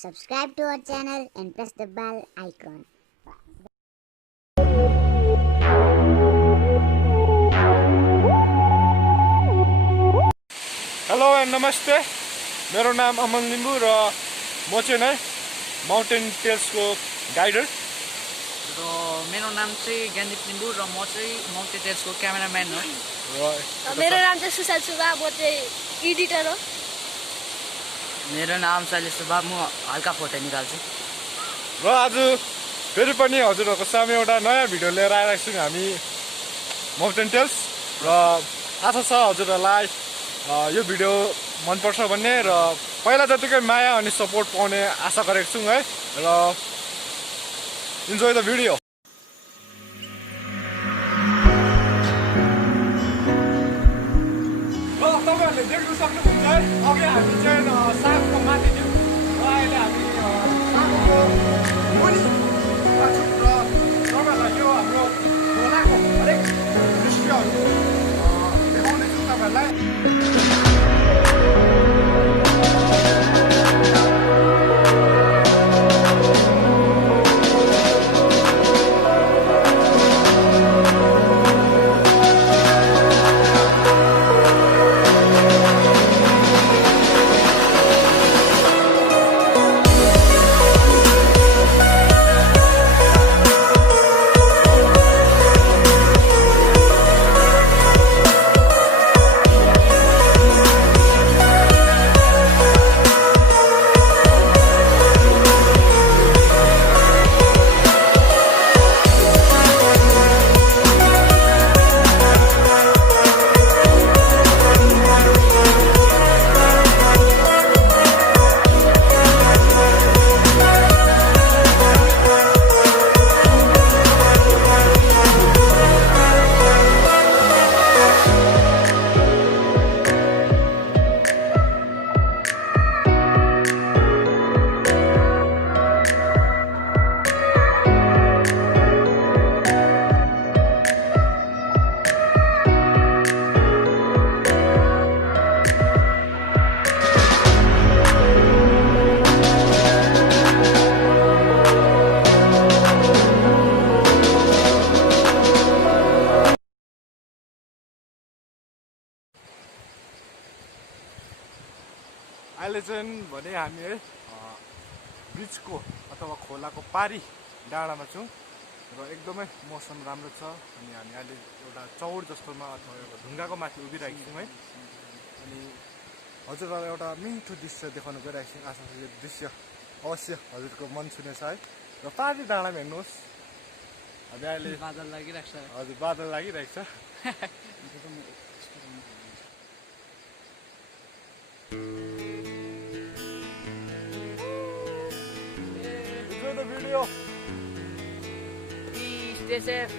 Subscribe to our channel and press the bell icon. Hello and नमस्ते, मेरो नाम अमन लिम्बू र म चाहिँ नै माउन्टेन टेल्सको गाइडर। र मेरो नाम चाहिँ ज्ञानदीप लिम्बू र म चाहिँ माउन्टेन टेल्सको क्यामेराम्यान हो। र मेरो नाम चाहिँ सुशान्त सुब्बा, म चाहिँ एडिटर हो। मेरो नाम शैलेश सुब्बा, म हल्का फोटो निकाल्छु। र आज फेरि पनि हजुरहरूको सामु एउटा नयाँ भिडियो लिएर आइरहेको छौँ हामी माउन्टेन टेल्स। र आशा छ हजुरहरूलाई यो भिडियो मनपर्छ भन्ने र पहिला जतिकै माया अनि सपोर्ट पाउने आशा गरेको छौँ है। र इन्जोय द भिडियो। र तपाईँहरूले देख्न सक्नुहुन्छ है, अघि हामी चाहिँ सागको माथि थियौँ र अहिले हामी सागको मुनिमा छौँ र तपाईँहरूलाई यो हाम्रो खोलाको हरेक दृश्यहरू देखाउनेछौँ तपाईँहरूलाई। अहिले चाहिँ भने हामी है बिचको अथवा खोलाको पारी डाँडामा छौँ र एकदमै मौसम राम्रो छ। अनि हामी अहिले एउटा चौर जस्तोमा अथवा एउटा ढुङ्गाको माथि उभिरहेको छौँ है। अनि हजुरलाई एउटा मिठो दृश्य देखाउन गइरहेको छौँ। आशा छ यो दृश्य अवश्य हजुरको मन छुनेछ है। र पारी डाँडामा हेर्नुहोस्, हामी अहिले बादल लागिरहेको छ। हजुर बादल लागिरहेको छ। The video. Stay safe.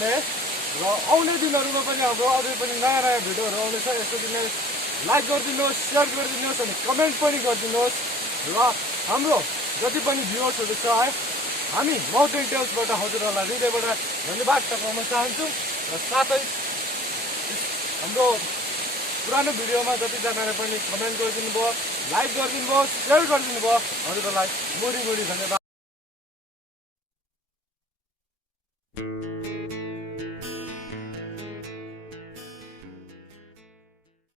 भने र आउने दिनहरूमा पनि हाम्रो अझै पनि नयाँ नयाँ भिडियोहरू आउनेछ। यसरी नै लाइक गरिदिनुहोस्, सेयर गरिदिनुहोस् अनि कमेन्ट पनि गरिदिनुहोस्। र हाम्रो जति पनि भ्युवर्सहरू छ है, हामी माउन्टेन टेल्सबाट हजुरहरूलाई हृदयबाट धन्यवाद टक्राउन चाहन्छौँ। र साथै हाम्रो पुरानो भिडियोमा जतिजनाले पनि कमेन्ट गरिदिनु भयो, लाइक गरिदिनु भयो, सेयर गरिदिनु भयो, हजुरहरूलाई मुडी धन्यवाद।